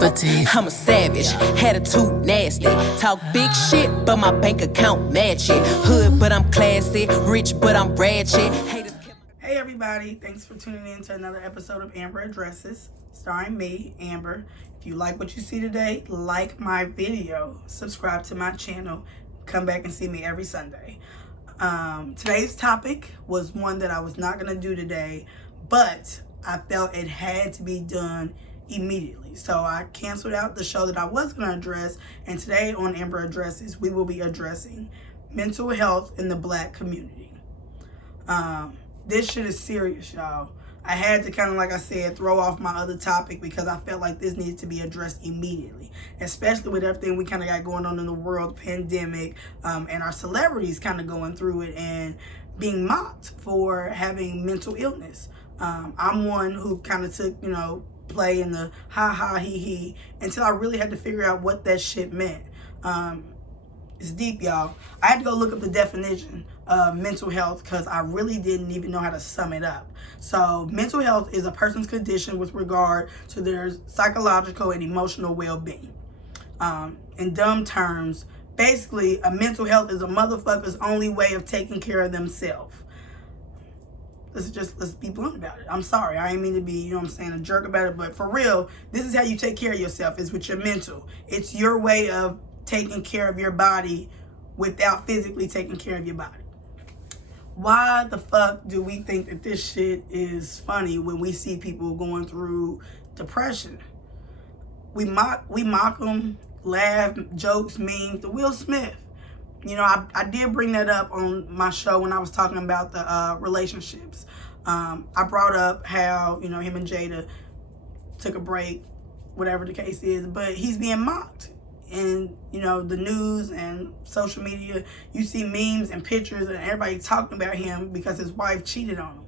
fatigue. I'm a savage, attitude nasty. Talk big shit, but my bank account match it. Hood, but I'm classy. Rich, but I'm ratchet. Hey everybody, thanks for tuning in to another episode of Amber Addresses, starring me, Amber. If you like what you see today, like my video, subscribe to my channel, come back and see me every Sunday. Today's topic was one that I was not going to do today, but I felt it had to be done immediately. So I canceled out the show that I was going to address, and today on Amber Addresses, we will be addressing mental health in the Black community. This shit is serious, y'all. I had to kind of, like I said, throw off my other topic because I felt like this needed to be addressed immediately, especially with everything we kind of got going on in the world, pandemic, and our celebrities kind of going through it and being mocked for having mental illness. I'm one who kind of took, play in the ha ha he he until I really had to figure out what that shit meant. It's deep, y'all. I had to go look up the definition of mental health because I really didn't even know how to sum it up. So mental health is a person's condition with regard to their psychological and emotional well-being. In dumb terms, basically, a mental health is a motherfucker's only way of taking care of themselves. Let's be blunt about it. I'm sorry. I ain't mean to be, a jerk about it. But for real, this is how you take care of yourself, is with your mental. It's your way of taking care of your body without physically taking care of your body. Why the fuck do we think that this shit is funny when we see people going through depression? We mock them, laugh, jokes, memes. The Will Smith. I did bring that up on my show when I was talking about the relationships. I brought up how, him and Jada took a break, whatever the case is, but he's being mocked. In the news and social media, you see memes and pictures and everybody talking about him because his wife cheated on him.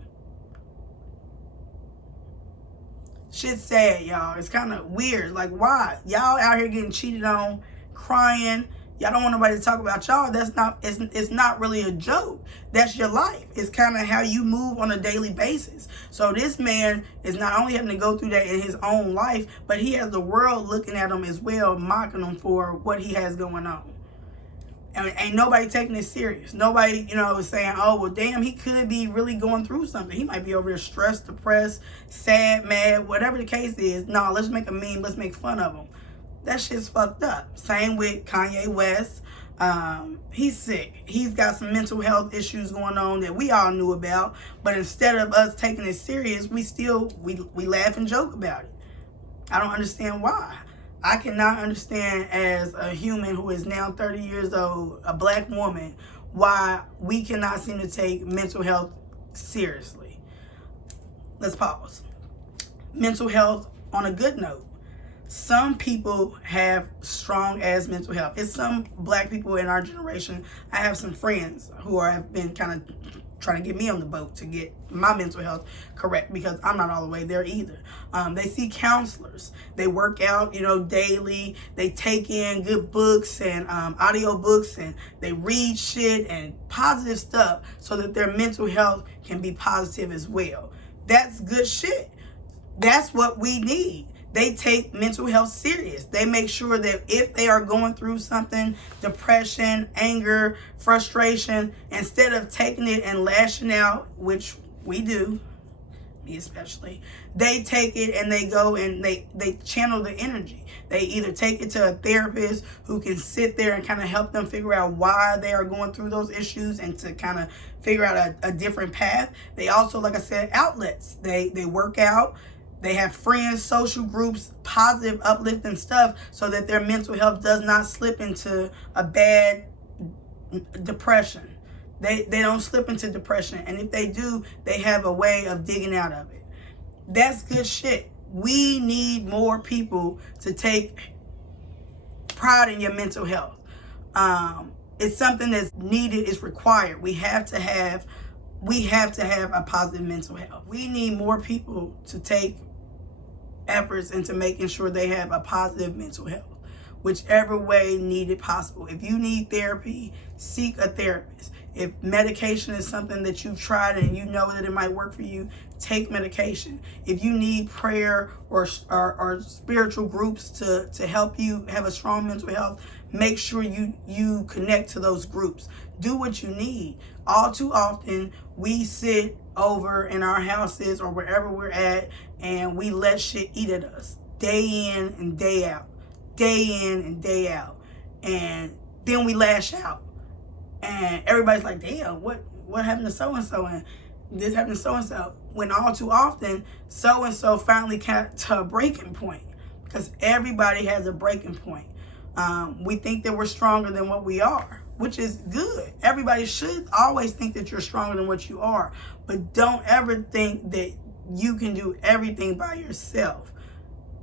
Shit's sad, y'all. It's kind of weird. Like, why? Y'all out here getting cheated on, crying. Y'all don't want nobody to talk about y'all. It's not really a joke. That's your life. It's kind of how you move on a daily basis. So this man is not only having to go through that in his own life, but he has the world looking at him as well, mocking him for what he has going on. And ain't nobody taking it serious. Nobody, is saying, oh, well, damn, he could be really going through something. He might be over there stressed, depressed, sad, mad, whatever the case is. No, let's make a meme. Let's make fun of him. That shit's fucked up. Same with Kanye West. He's sick. He's got some mental health issues going on that we all knew about. But instead of us taking it serious, we laugh and joke about it. I don't understand why. I cannot understand, as a human who is now 30 years old, a Black woman, why we cannot seem to take mental health seriously. Let's pause. Mental health on a good note. Some people have strong ass mental health. It's some Black people in our generation. I have some friends who have been kind of trying to get me on the boat to get my mental health correct, because I'm not all the way there either. They see counselors. They work out, daily. They take in good books and audio books, and they read shit and positive stuff so that their mental health can be positive as well. That's good shit. That's what we need. They take mental health serious. They make sure that if they are going through something, depression, anger, frustration, instead of taking it and lashing out, which we do, me especially, they take it and they go and they channel the energy. They either take it to a therapist who can sit there and kind of help them figure out why they are going through those issues and to kind of figure out a different path. They also, like I said, outlets. They work out. They have friends, social groups, positive, uplifting stuff so that their mental health does not slip into a bad depression. They don't slip into depression. And if they do, they have a way of digging out of it. That's good shit. We need more people to take pride in your mental health. It's something that's needed, it's required. We have to have a positive mental health. We need more people to take efforts into making sure they have a positive mental health, whichever way needed possible. If you need therapy, seek a therapist. If medication is something that you've tried and you know that it might work for you, take medication. If you need prayer or spiritual groups to help you have a strong mental health, make sure you connect to those groups. Do what you need. All too often, we sit over in our houses or wherever we're at and we let shit eat at us day in and day out. Day in and day out. And then we lash out. And everybody's like, damn, what happened to so-and-so? And this happened to so-and-so. When all too often, so-and-so finally got to a breaking point. Because everybody has a breaking point. We think that we're stronger than what we are, which is good. Everybody should always think that you're stronger than what you are. But don't ever think that you can do everything by yourself.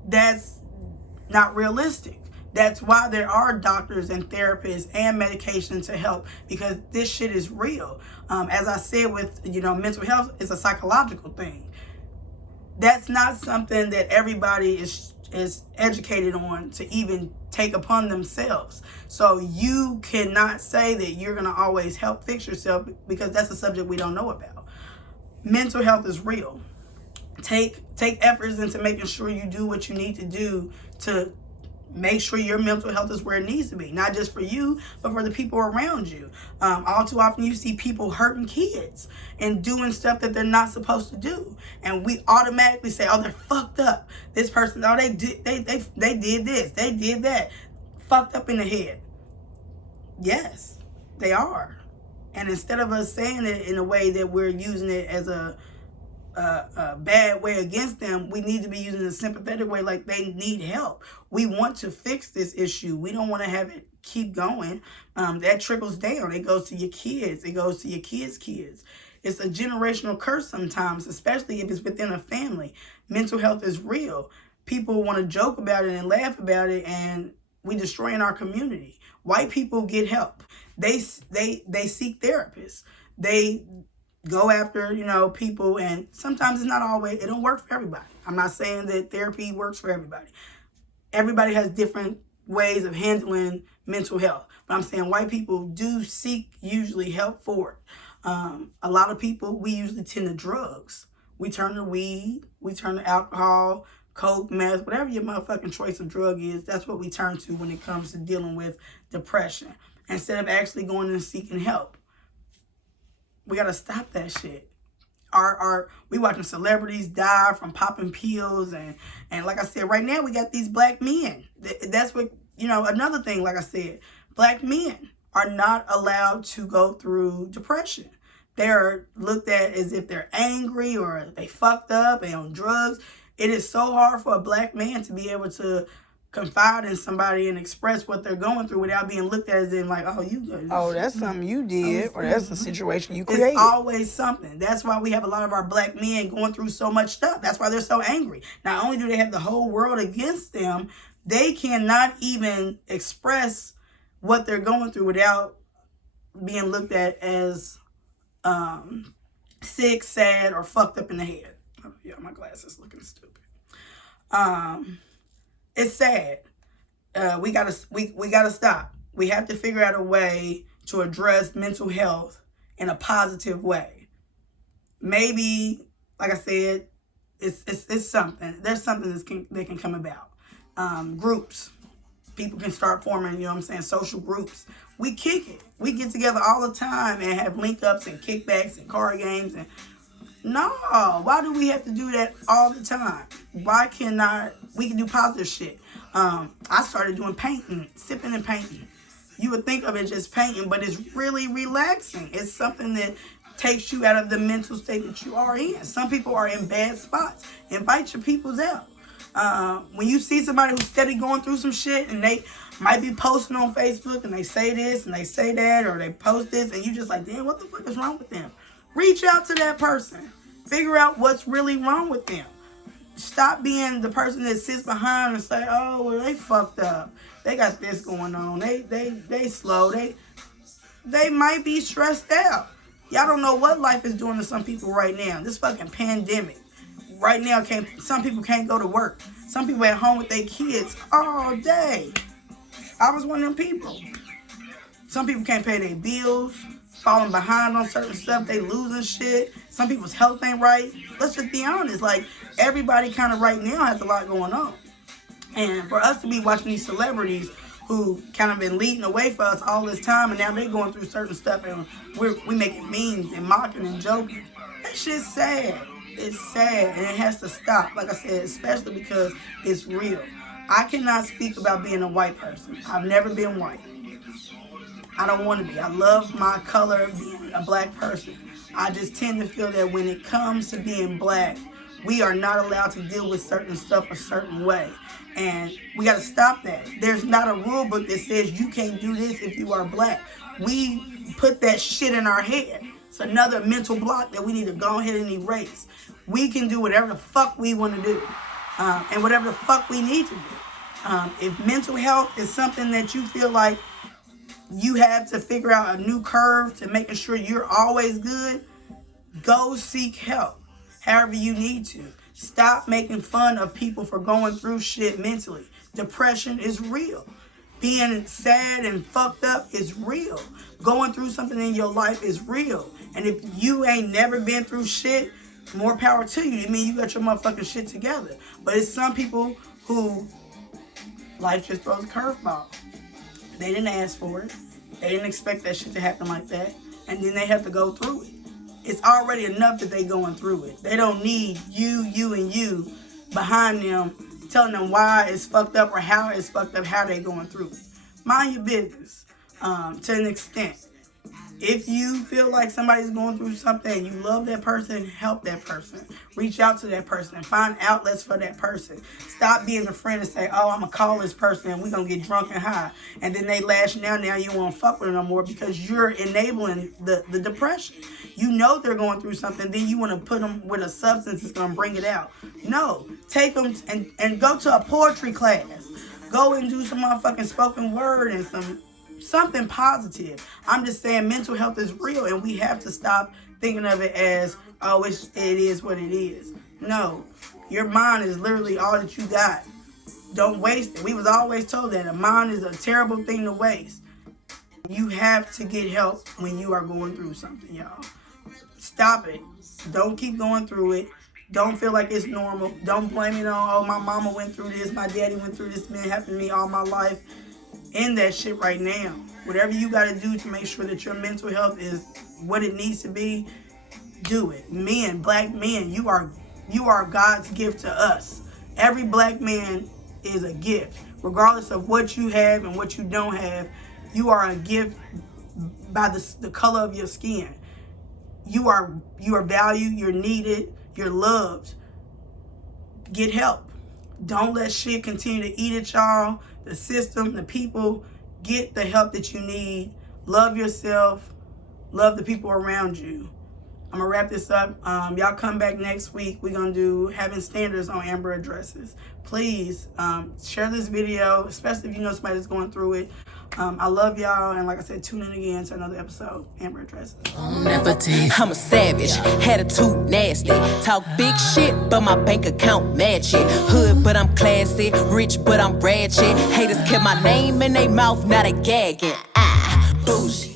That's not realistic. That's why there are doctors and therapists and medication to help, because this shit is real. As I said with, mental health is a psychological thing. That's not something that everybody is educated on to even take upon themselves. So you cannot say that you're going to always help fix yourself, because that's a subject we don't know about. Mental health is real. Take efforts into making sure you do what you need to do to make sure your mental health is where it needs to be, not just for you, but for the people around you. All too often you see people hurting kids and doing stuff that they're not supposed to do. And we automatically say, oh, they're fucked up. This person, oh, they did this, they did that. Fucked up in the head. Yes, they are. And instead of us saying it in a way that we're using it as a bad way against them, we need to be using a sympathetic way, like they need help. We want to fix this issue. We don't want to have it keep going. That trickles down. It goes to your kids. It goes to your kids' kids. It's a generational curse sometimes, especially if it's within a family. Mental health is real. People want to joke about it and laugh about it, and we destroying our community. White people get help. They seek therapists. They go after, people, and sometimes it's not always, it don't work for everybody. I'm not saying that therapy works for everybody. Everybody has different ways of handling mental health. But I'm saying white people do seek usually help for it. A lot of people, we usually tend to drugs. We turn to weed, we turn to alcohol, coke, meth, whatever your motherfucking choice of drug is, that's what we turn to when it comes to dealing with depression, instead of actually going and seeking help. We gotta stop that shit. We watching celebrities die from popping pills, and like I said, right now we got these black men. That's what, another thing, like I said, black men are not allowed to go through depression. They're looked at as if they're angry or they fucked up, they on drugs. It is so hard for a black man to be able to confide in somebody and express what they're going through without being looked at as in like, oh, that's something you did, or that's a situation you created. It's always something. That's why we have a lot of our black men going through so much stuff. That's why they're so angry. Not only do they have the whole world against them, they cannot even express what they're going through without being looked at as sick, sad, or fucked up in the head. Oh, yeah, my glasses looking stupid. It's sad. We gotta stop. We have to figure out a way to address mental health in a positive way. Maybe, like I said, it's something. There's something that can come about. Groups. People can start forming, social groups. We kick it. We get together all the time and have link ups and kickbacks and card games. And no, why do we have to do that all the time? Why cannot we can do positive shit? I started doing painting, sipping and painting. You would think of it just painting, but it's really relaxing. It's something that takes you out of the mental state that you are in. Some people are in bad spots. Invite your peoples out. When you see somebody who's steady going through some shit and they might be posting on Facebook and they say this and they say that, or they post this, and you just like, damn, what the fuck is wrong with them? Reach out to that person. Figure out what's really wrong with them. Stop being the person that sits behind and say, oh, well, they fucked up. They got this going on. They slow. They might be stressed out. Y'all don't know what life is doing to some people right now. This fucking pandemic. Right now, some people can't go to work. Some people at home with their kids all day. I was one of them people. Some people can't pay their bills. falling behind on certain stuff. They losing shit. Some people's health ain't right. Let's just be honest. Like, everybody kind of right now has a lot going on. And for us to be watching these celebrities who kind of been leading the way for us all this time, and now they're going through certain stuff, and we making memes and mocking and joking. That shit's sad. It's sad, and it has to stop. Like I said, especially because it's real. I cannot speak about being a white person. I've never been white. I don't want to be. I love my color, being a black person. I just tend to feel that when it comes to being black, we are not allowed to deal with certain stuff a certain way. And we got to stop that. There's not a rule book that says you can't do this if you are black. We put that shit in our head. It's another mental block that we need to go ahead and erase. We can do whatever the fuck we want to do. And whatever the fuck we need to do. If mental health is something that you feel like you have to figure out a new curve to making sure you're always good, go seek help however you need to. Stop making fun of people for going through shit mentally. Depression is real. Being sad and fucked up is real. Going through something in your life is real. And if you ain't never been through shit, more power to you. I mean, you got your motherfucking shit together. But it's some people who life just throws a curveball. They didn't ask for it. They didn't expect that shit to happen like that. And then they have to go through it. It's already enough that they going through it. They don't need you, and you behind them telling them why it's fucked up or how it's fucked up, how they going through it. Mind your business to an extent. If you feel like somebody's going through something and you love that person, help that person. Reach out to that person and find outlets for that person. Stop being a friend and say, oh, I'm going to call this person and we're going to get drunk and high. And then they lashing out. Now you won't fuck with them no more because you're enabling the depression. You know they're going through something. Then you want to put them with a substance that's going to bring it out. No. Take them and go to a poetry class. Go and do some motherfucking spoken word and something positive. I'm just saying mental health is real and we have to stop thinking of it as, oh, it is what it is. No, your mind is literally all that you got. Don't waste it. We was always told that a mind is a terrible thing to waste. You have to get help when you are going through something, y'all. Stop it. Don't keep going through it. Don't feel like it's normal. Don't blame it on, oh, my mama went through this, my daddy went through this, man, happened to me all my life. End that shit right now. Whatever you got to do to make sure that your mental health is what it needs to be, do it. Men, black men, you are God's gift to us. Every black man is a gift. Regardless of what you have and what you don't have, you are a gift by the color of your skin. You are valued, you're needed, you're loved. Get help. Don't let shit continue to eat at y'all. The system, the people, get the help that you need. Love yourself. Love the people around you. I'm going to wrap this up. Y'all come back next week. We're going to do having standards on Amber Addresses. Please share this video, especially if you know somebody that's going through it. I love y'all. And like I said, tune in again to another episode. Amber Addresses. I'm a savage, attitude nasty. Talk big shit, but my bank account match it. Hood, but I'm classy. Rich, but I'm ratchet. Haters kept my name in their mouth, not a gagging. Bougie.